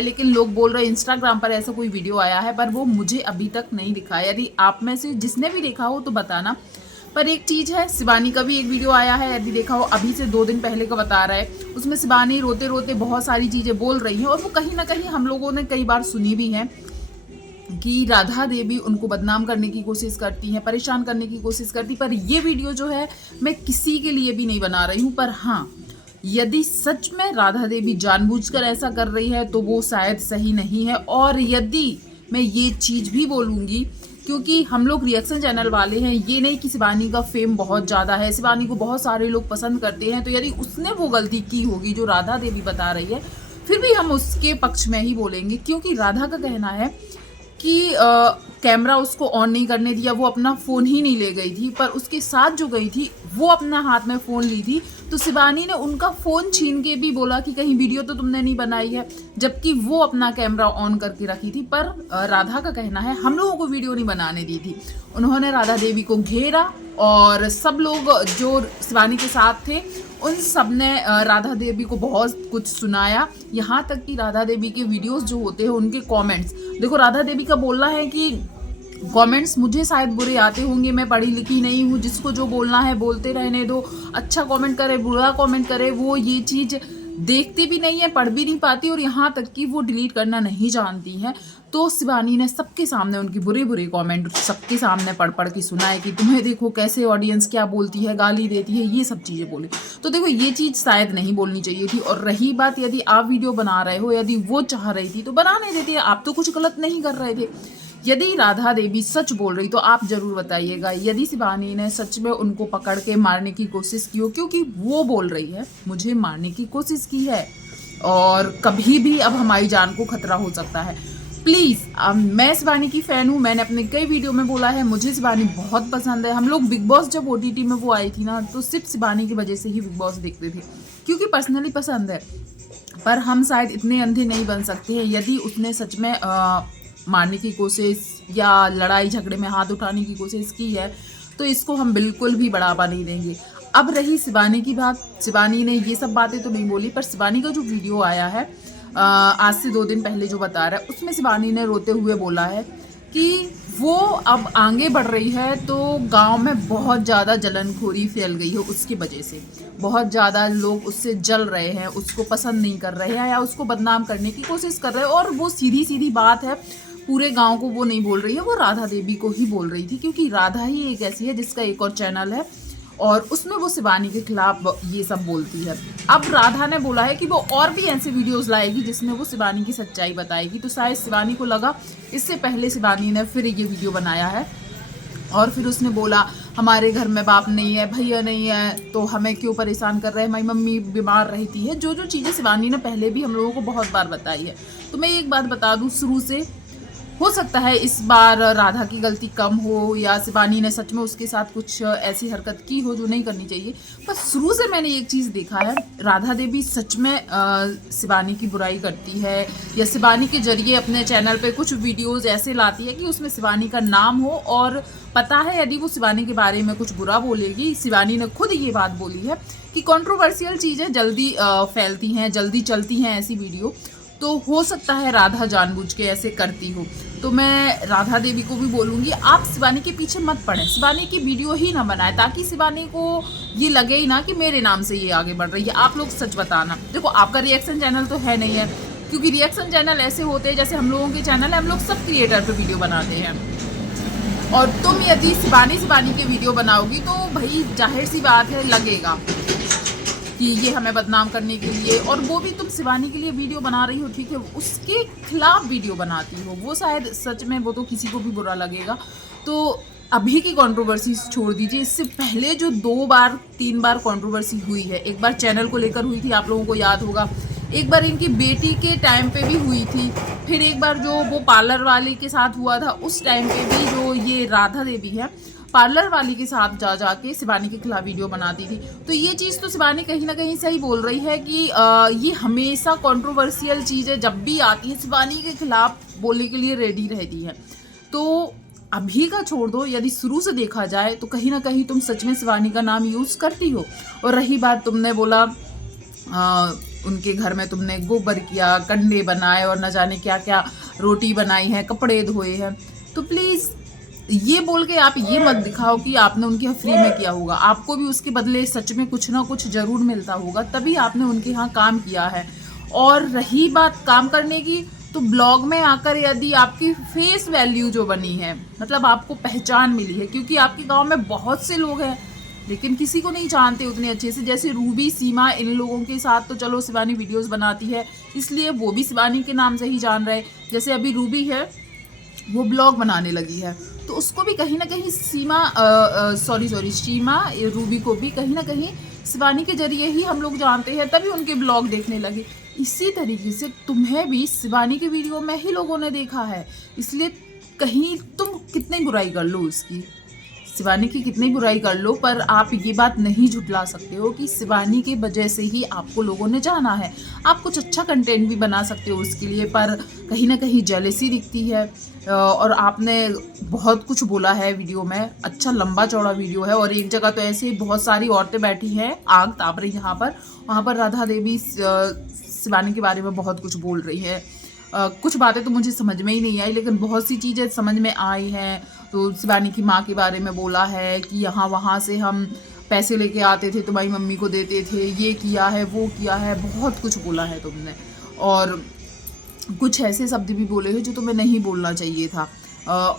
लेकिन लोग बोल रहे हैं इंस्टाग्राम पर ऐसा कोई वीडियो आया है, पर वो मुझे अभी तक नहीं दिखा है। यदि आप में से जिसने भी देखा हो तो बताना। पर एक चीज़ है, शिवानी का भी एक वीडियो आया है, यदि देखा हो, अभी से 2 दिन पहले का बता रहा है। उसमें शिवानी रोते रोते बहुत सारी चीज़ें बोल रही हैं और वो कहीं ना कहीं हम लोगों ने कई बार सुनी भी है कि राधा देवी उनको बदनाम करने की कोशिश करती हैं, परेशान करने की कोशिश करती। पर ये वीडियो जो है मैं किसी के लिए भी नहीं बना रही हूँ। पर हाँ, यदि सच में राधा देवी जानबूझकर ऐसा कर रही है तो वो शायद सही नहीं है। और यदि मैं ये चीज़ भी बोलूँगी, क्योंकि हम लोग रिएक्शन चैनल वाले हैं, ये नहीं कि शिवानी का फेम बहुत ज़्यादा है, शिवानी को बहुत सारे लोग पसंद करते हैं, तो यदि उसने वो गलती की होगी जो राधा देवी बता रही है, फिर भी हम उसके पक्ष में ही बोलेंगे। क्योंकि राधा का कहना है कि कैमरा उसको ऑन नहीं करने दिया, वो अपना फ़ोन ही नहीं ले गई थी, पर उसके साथ जो गई थी वो अपना हाथ में फ़ोन ली थी। तो शिवानी ने उनका फ़ोन छीन के भी बोला कि कहीं वीडियो तो तुमने नहीं बनाई है, जबकि वो अपना कैमरा ऑन करके रखी थी। पर राधा का कहना है हम लोगों को वीडियो नहीं बनाने दी थी। उन्होंने राधा देवी को घेरा और सब लोग जो शिवानी के साथ थे उन सब ने राधा देवी को बहुत कुछ सुनाया। यहाँ तक कि राधा देवी के वीडियोस जो होते हैं उनके कमेंट्स देखो, राधा देवी का बोलना है कि कमेंट्स मुझे शायद बुरे आते होंगे, मैं पढ़ी लिखी नहीं हूँ, जिसको जो बोलना है बोलते रहने दो, अच्छा कमेंट करे बुरा कमेंट करे, वो ये चीज़ देखती भी नहीं है, पढ़ भी नहीं पाती और यहाँ तक कि वो डिलीट करना नहीं जानती हैं। तो शिवानी ने सबके सामने उनकी बुरे बुरे कमेंट सबके सामने पढ़ पढ़ के सुना है कि तुम्हें देखो कैसे ऑडियंस क्या बोलती है, गाली देती है, ये सब चीज़ें बोली। तो देखो, ये चीज़ शायद नहीं बोलनी चाहिए थी। और रही बात, यदि आप वीडियो बना रहे हो, यदि वो चाह रही थी तो बनाने देती है, आप तो कुछ गलत नहीं कर रहे थे। यदि राधा देवी सच बोल रही तो आप जरूर बताइएगा। यदि शिवानी ने सच में उनको पकड़ के मारने की कोशिश की हो, क्योंकि वो बोल रही है मुझे मारने की कोशिश की है और कभी भी अब हमारी जान को खतरा हो सकता है, प्लीज़। मैं शिवानी की फ़ैन हूँ, मैंने अपने कई वीडियो में बोला है, मुझे शिवानी बहुत पसंद है। हम लोग बिग बॉस जब OTT में वो आई थी ना, तो सिर्फ शिवानी की वजह से ही बिग बॉस देखते थे, क्योंकि पर्सनली पसंद है। पर हम शायद इतने अंधे नहीं बन सकते हैं। यदि उसने सच में मारने की कोशिश या लड़ाई झगड़े में हाथ उठाने की कोशिश की है तो इसको हम बिल्कुल भी बढ़ावा नहीं देंगे। अब रही शिवानी की बात, शिवानी ने ये सब बातें तो नहीं बोली, पर शिवानी का जो वीडियो आया है आज से 2 दिन पहले जो बता रहा है, उसमें शिवानी ने रोते हुए बोला है कि वो अब आगे बढ़ रही है तो गांव में बहुत ज़्यादा जलनखोरी फैल गई है उसकी वजह से। बहुत ज़्यादा लोग उससे जल रहे हैं, उसको पसंद नहीं कर रहे हैं या उसको बदनाम करने की कोशिश कर रहे हैं। और वो सीधी सीधी बात है, पूरे गांव को वो नहीं बोल रही है, वो राधा देवी को ही बोल रही थी, क्योंकि राधा ही एक ऐसी है जिसका एक और चैनल है और उसमें वो शिवानी के खिलाफ ये सब बोलती है। अब राधा ने बोला है कि वो और भी ऐसे वीडियोस लाएगी जिसमें वो शिवानी की सच्चाई बताएगी। तो शायद शिवानी को लगा, इससे पहले शिवानी ने फिर ये वीडियो बनाया है और फिर उसने बोला हमारे घर में बाप नहीं है, भैया नहीं है, तो हमें क्यों परेशान कर रहे हैं, हमारी मम्मी बीमार रहती है, जो जो चीज़ें शिवानी ने पहले भी हम लोगों को बहुत बार बताई है। तो मैं एक बात बता दूँ, शुरू से हो सकता है इस बार राधा की गलती कम हो या शिवानी ने सच में उसके साथ कुछ ऐसी हरकत की हो जो नहीं करनी चाहिए, पर शुरू से मैंने एक चीज़ देखा है, राधा देवी सच में शिवानी की बुराई करती है या शिवानी के जरिए अपने चैनल पे कुछ वीडियोस ऐसे लाती है कि उसमें शिवानी का नाम हो। और पता है यदि वो शिवानी के बारे में कुछ बुरा बोलेगी, शिवानी ने खुद ये बात बोली है कि कंट्रोवर्शियल चीज़ें जल्दी फैलती हैं, जल्दी चलती हैं ऐसी वीडियो, तो हो सकता है राधा जानबूझ के ऐसे करती हो। तो मैं राधा देवी को भी बोलूँगी, आप शिवानी के पीछे मत पड़ें, शिवानी की वीडियो ही ना बनाए, ताकि शिवानी को ये लगे ही ना कि मेरे नाम से ये आगे बढ़ रही है। आप लोग सच बताना। देखो, आपका रिएक्शन चैनल तो है नहीं है, क्योंकि रिएक्शन चैनल ऐसे होते हैं जैसे हम लोगों के चैनल है, हम लोग सब क्रिएटर पे वीडियो बनाते हैं। और तुम यदि शिवानी की वीडियो बनाओगी तो भाई जाहिर सी बात है लगेगा कि ये हमें बदनाम करने के लिए, और वो भी तुम शिवानी के लिए वीडियो बना रही हो, ठीक है, उसके खिलाफ वीडियो बनाती हो, वो शायद सच में वो तो किसी को भी बुरा लगेगा। तो अभी की कंट्रोवर्सी छोड़ दीजिए, इससे पहले जो 2 बार 3 बार कंट्रोवर्सी हुई है, एक बार चैनल को लेकर हुई थी, आप लोगों को याद होगा, एक बार इनकी बेटी के टाइम पे भी हुई थी, फिर एक बार जो वो पार्लर वाले के साथ हुआ था उस टाइम पे भी जो ये राधा देवी है पार्लर वाली के साथ जा जाके शिवानी के खिलाफ वीडियो बनाती थी। तो ये चीज़ तो शिवानी कहीं ना कहीं सही बोल रही है कि ये हमेशा कंट्रोवर्शियल चीज़ें जब भी आती है शिवानी के खिलाफ बोलने के लिए रेडी रहती है। तो अभी का छोड़ दो, यदि शुरू से देखा जाए तो कहीं ना कहीं तुम सच में शिवानी का नाम यूज़ करती हो। और रही बात, तुमने बोला उनके घर में तुमने गोबर किया, कंडे बनाए और न जाने क्या क्या रोटी बनाई है, कपड़े धोए हैं। तो प्लीज़ ये बोल के आप ये मत दिखाओ कि आपने उनके यहाँ फ्री में किया होगा। आपको भी उसके बदले सच में कुछ ना कुछ ज़रूर मिलता होगा, तभी आपने उनके यहाँ काम किया है। और रही बात काम करने की, तो ब्लॉग में आकर यदि आपकी फेस वैल्यू जो बनी है, मतलब आपको पहचान मिली है, क्योंकि आपके गांव में बहुत से लोग हैं लेकिन किसी को नहीं जानते उतने अच्छे से, जैसे रूबी, सीमा, इन लोगों के साथ तो चलो शिवानी वीडियोस बनाती है इसलिए वो भी शिवानी के नाम से ही जान रहे। जैसे अभी रूबी है, वो ब्लॉग बनाने लगी है, तो उसको भी कहीं ना कहीं सीमा रूबी को भी कहीं ना कहीं शिवानी के जरिए ही हम लोग जानते हैं, तभी उनके ब्लॉग देखने लगे। इसी तरीके से तुम्हें भी शिवानी के वीडियो में ही लोगों ने देखा है, इसलिए कहीं तुम कितनी बुराई कर लो उसकी, शिवानी की कितनी बुराई कर लो, पर आप ये बात नहीं झुटला सकते हो कि शिवानी के वजह से ही आपको लोगों ने जाना है। आप कुछ अच्छा कंटेंट भी बना सकते हो उसके लिए, पर कहीं ना कहीं जेलसी दिखती है। और आपने बहुत कुछ बोला है वीडियो में, अच्छा लंबा चौड़ा वीडियो है, और एक जगह तो ऐसे बहुत सारी औरतें बैठी हैं आग ताप रही यहाँ पर, वहाँ पर राधा देवी शिवानी के बारे में बहुत कुछ बोल रही है। कुछ बातें तो मुझे समझ में ही नहीं आई, लेकिन बहुत सी चीज़ें समझ में आई हैं। तो शिवानी की माँ के बारे में बोला है कि यहाँ वहाँ से हम पैसे लेके आते थे, तुम्हारी मम्मी को देते थे, ये किया है, वो किया है, बहुत कुछ बोला है तुमने। और कुछ ऐसे शब्द भी बोले हैं जो तुम्हें नहीं बोलना चाहिए था।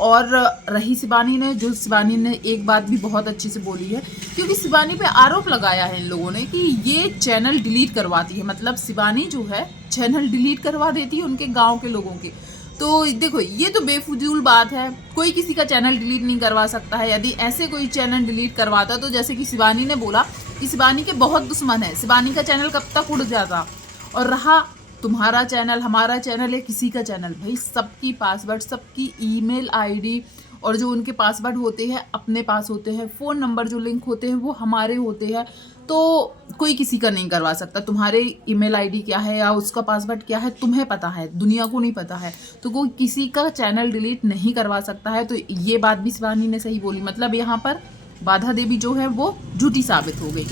और रही शिवानी ने एक बात भी बहुत अच्छी से बोली है, क्योंकि शिवानी पे आरोप लगाया है इन लोगों ने कि ये चैनल डिलीट करवाती है, मतलब शिवानी जो है चैनल डिलीट करवा देती है उनके गांव के लोगों के। तो देखो, ये तो बेफजूल बात है, कोई किसी का चैनल डिलीट नहीं करवा सकता है। यदि ऐसे कोई चैनल डिलीट करवाता तो जैसे कि शिवानी ने बोला कि शिवानी के बहुत दुश्मन है, शिवानी का चैनल कब तक उड़ जाता। और रहा तुम्हारा चैनल, हमारा चैनल है, किसी का चैनल, भाई सबकी पासवर्ड, सबकी ईमेल आईडी और जो उनके पासवर्ड होते हैं अपने पास होते हैं, फ़ोन नंबर जो लिंक होते हैं वो हमारे होते हैं, तो कोई किसी का नहीं करवा सकता। तुम्हारे ईमेल आईडी क्या है या उसका पासवर्ड क्या है तुम्हें पता है, दुनिया को नहीं पता है, तो कोई किसी का चैनल डिलीट नहीं करवा सकता है। तो ये बात भी शिवानी ने सही बोली, मतलब यहाँ पर बाधा देवी जो है वो झूठी साबित हो गई।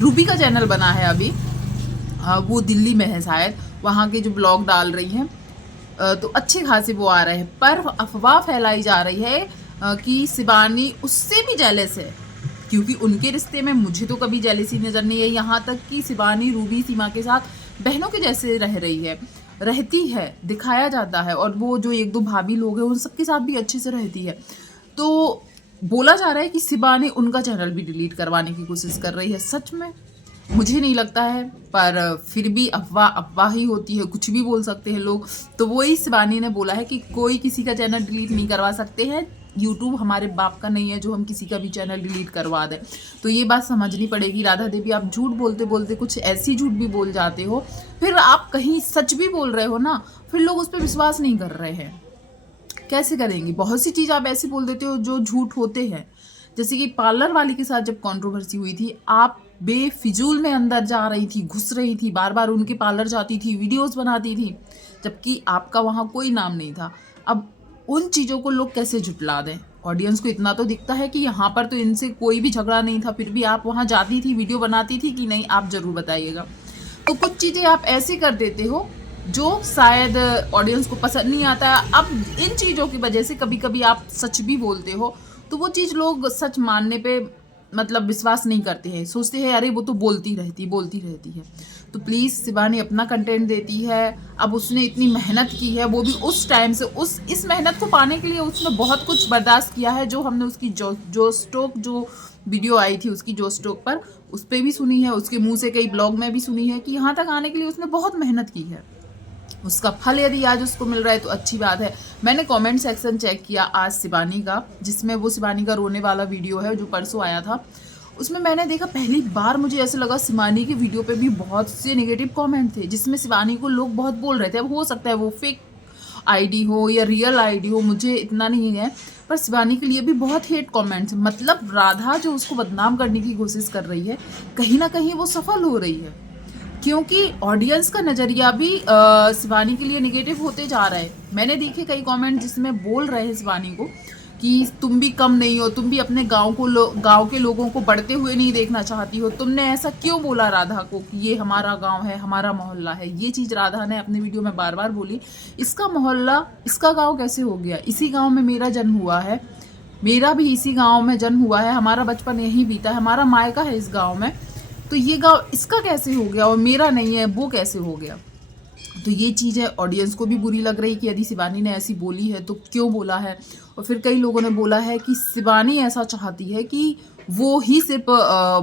रूबी का चैनल बना है अभी, वो दिल्ली में है शायद, वहाँ के जो ब्लॉग डाल रही हैं तो अच्छे खासे वो आ रहे हैं, पर अफवाह फैलाई जा रही है कि शिवानी उससे भी जेलस है, क्योंकि उनके रिश्ते में मुझे तो कभी जेलसी नज़र नहीं है। यहाँ तक कि शिवानी रूबी, सीमा के साथ बहनों के जैसे रहती है, दिखाया जाता है, और वो जो एक दो भाभी लोग हैं उन सबके साथ भी अच्छे से रहती है। तो बोला जा रहा है कि शिवानी उनका चैनल भी डिलीट करवाने की कोशिश कर रही है। सच में मुझे नहीं लगता है, पर फिर भी अफवाह ही होती है, कुछ भी बोल सकते हैं लोग। तो वही शिवानी ने बोला है कि कोई किसी का चैनल डिलीट नहीं करवा सकते हैं, यूट्यूब हमारे बाप का नहीं है जो हम किसी का भी चैनल डिलीट करवा दें। तो ये बात समझनी पड़ेगी। राधा देवी, आप झूठ बोलते बोलते कुछ ऐसी झूठ भी बोल जाते हो, फिर आप कहीं सच भी बोल रहे हो ना, फिर लोग उस पर विश्वास नहीं कर रहे हैं, कैसे करेंगे? बहुत सी चीज़ आप ऐसी बोल देते हो जो झूठ होते हैं। जैसे कि पार्लर वाली के साथ जब कंट्रोवर्सी हुई थी, आप बेफिजूल में अंदर जा रही थी, घुस रही थी, बार बार उनके पार्लर जाती थी, वीडियोस बनाती थी, जबकि आपका वहाँ कोई नाम नहीं था। अब उन चीज़ों को लोग कैसे झुटला दें? ऑडियंस को इतना तो दिखता है कि यहाँ पर तो इनसे कोई भी झगड़ा नहीं था, फिर भी आप वहाँ जाती थी, वीडियो बनाती थी कि नहीं, आप ज़रूर बताइएगा। तो कुछ चीज़ें आप ऐसे कर देते हो जो शायद ऑडियंस को पसंद नहीं आता है। अब इन चीज़ों की वजह से कभी कभी आप सच भी बोलते हो, तो वो चीज़ लोग सच मानने पे मतलब विश्वास नहीं करते हैं, सोचते हैं अरे वो तो बोलती रहती है। तो प्लीज़, शिवानी अपना कंटेंट देती है, अब उसने इतनी मेहनत की है, वो भी उस टाइम से इस मेहनत को पाने के लिए उसने बहुत कुछ बर्दाश्त किया है, जो हमने उसकी जो स्टॉक जो वीडियो आई थी उसकी जो स्टॉक पर, उस पर भी सुनी है, उसके मुँह से कई ब्लॉग में भी सुनी है कि यहाँ तक आने के लिए उसने बहुत मेहनत की है। उसका फल यदि आज उसको मिल रहा है तो अच्छी बात है। मैंने कमेंट सेक्शन चेक किया आज शिवानी का, जिसमें वो शिवानी का रोने वाला वीडियो है जो परसों आया था, उसमें मैंने देखा पहली बार मुझे ऐसा लगा शिवानी के वीडियो पे भी बहुत से नेगेटिव कमेंट थे, जिसमें शिवानी को लोग बहुत बोल रहे थे। अब हो सकता है वो फेक आईडी हो या रियल आईडी हो, मुझे इतना नहीं है, पर शिवानी के लिए भी बहुत हेट कमेंट्स। मतलब राधा जो उसको बदनाम करने की कोशिश कर रही है, कहीं ना कहीं वो सफल हो रही है, क्योंकि ऑडियंस का नज़रिया भी शिवानी के लिए नेगेटिव होते जा रहा है। मैंने देखे कई कमेंट जिसमें बोल रहे हैं शिवानी को कि तुम भी कम नहीं हो, तुम भी अपने गांव के लोगों को बढ़ते हुए नहीं देखना चाहती हो, तुमने ऐसा क्यों बोला राधा को कि ये हमारा गांव है, हमारा मोहल्ला है। ये चीज़ राधा ने अपने वीडियो में बार बार बोली। इसका मोहल्ला, इसका गांव कैसे हो गया? इसी गांव में मेरा जन्म हुआ है, मेरा भी इसी गांव में जन्म हुआ है, हमारा बचपन यहीं बीता है, हमारा मायका है इस गांव में, तो ये गांव इसका कैसे हो गया और मेरा नहीं है, वो कैसे हो गया? तो ये चीज़ है, ऑडियंस को भी बुरी लग रही कि यदि शिवानी ने ऐसी बोली है तो क्यों बोला है। और फिर कई लोगों ने बोला है कि शिवानी ऐसा चाहती है कि वो ही सिर्फ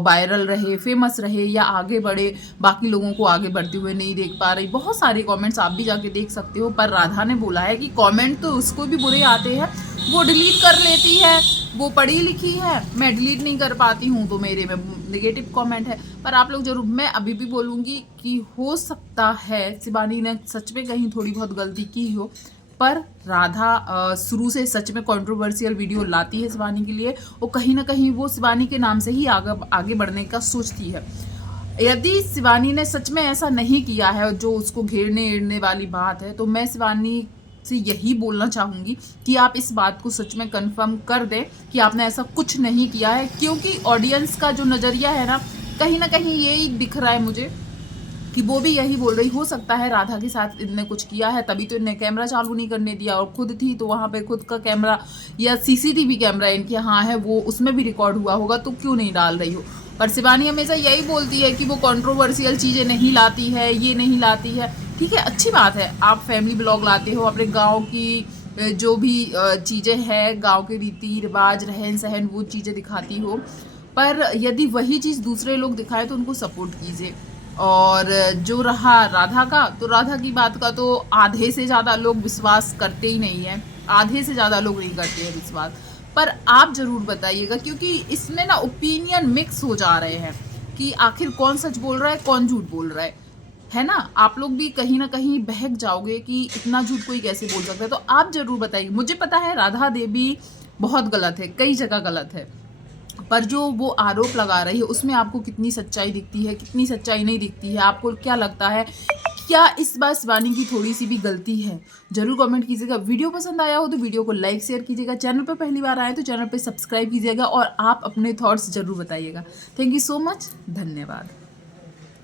वायरल रहे, फेमस रहे या आगे बढ़े, बाकी लोगों को आगे बढ़ते हुए नहीं देख पा रही। बहुत सारे कमेंट्स आप भी जाके देख सकते हो। पर राधा ने बोला है कि कमेंट तो उसको भी बुरे आते हैं, वो डिलीट कर लेती है, वो पढ़ी लिखी है, मैं डिलीट नहीं कर पाती हूँ, तो मेरे में नेगेटिव कमेंट है। पर आप लोग जरूर, मैं अभी भी बोलूँगी कि हो सकता है शिवानी ने सच में कहीं थोड़ी बहुत गलती की हो, पर राधा शुरू से सच में कंट्रोवर्शियल वीडियो लाती है शिवानी के लिए, और कहीं ना कहीं वो शिवानी के नाम से ही आगे बढ़ने का सोचती है। यदि शिवानी ने सच में ऐसा नहीं किया है, जो उसको घेरने एड़ने वाली बात है, तो मैं शिवानी से यही बोलना चाहूँगी कि आप इस बात को सच में कंफर्म कर दें कि आपने ऐसा कुछ नहीं किया है। क्योंकि ऑडियंस का जो नज़रिया है ना कहीं यही दिख रहा है मुझे कि वो भी यही बोल रही, हो सकता है राधा के साथ इनने कुछ किया है, तभी तो इनने कैमरा चालू नहीं करने दिया, और खुद थी तो वहाँ पे खुद का कैमरा या सीसीटीवी कैमरा इनके यहाँ है, वो उसमें भी रिकॉर्ड हुआ होगा, तो क्यों नहीं डाल रही हो। पर शिवानी हमेशा यही बोलती है कि वो कंट्रोवर्शियल चीज़ें नहीं लाती है, ये नहीं लाती है। ठीक है, अच्छी बात है, आप फैमिली ब्लॉग लाते हो, अपने गाँव की जो भी चीज़ें हैं, गाँव के रीति रिवाज, रहन सहन, वो चीज़ें दिखाती हो। पर यदि वही चीज़ दूसरे लोग दिखाए तो उनको सपोर्ट कीजिए। और जो रहा राधा का, तो राधा की बात का तो आधे से ज़्यादा लोग विश्वास करते ही नहीं है, आधे से ज़्यादा लोग नहीं करते हैं विश्वास। पर आप ज़रूर बताइएगा, क्योंकि इसमें ना ओपिनियन मिक्स हो जा रहे हैं कि आखिर कौन सच बोल रहा है, कौन झूठ बोल रहा है ना। आप लोग भी कहीं ना कहीं बहक जाओगे कि इतना झूठ कोई कैसे बोल सकता है। तो आप ज़रूर बताइए। मुझे पता है राधा देवी बहुत गलत है, कई जगह गलत है, पर जो वो आरोप लगा रही है उसमें आपको कितनी सच्चाई दिखती है, कितनी सच्चाई नहीं दिखती है, आपको क्या लगता है, क्या इस बार शिवानी की थोड़ी सी भी गलती है? जरूर कमेंट कीजिएगा। वीडियो पसंद आया हो तो वीडियो को लाइक शेयर कीजिएगा, चैनल पर पहली बार आए तो चैनल पर सब्सक्राइब कीजिएगा, और आप अपने थॉट्स जरूर बताइएगा। थैंक यू सो मच, धन्यवाद।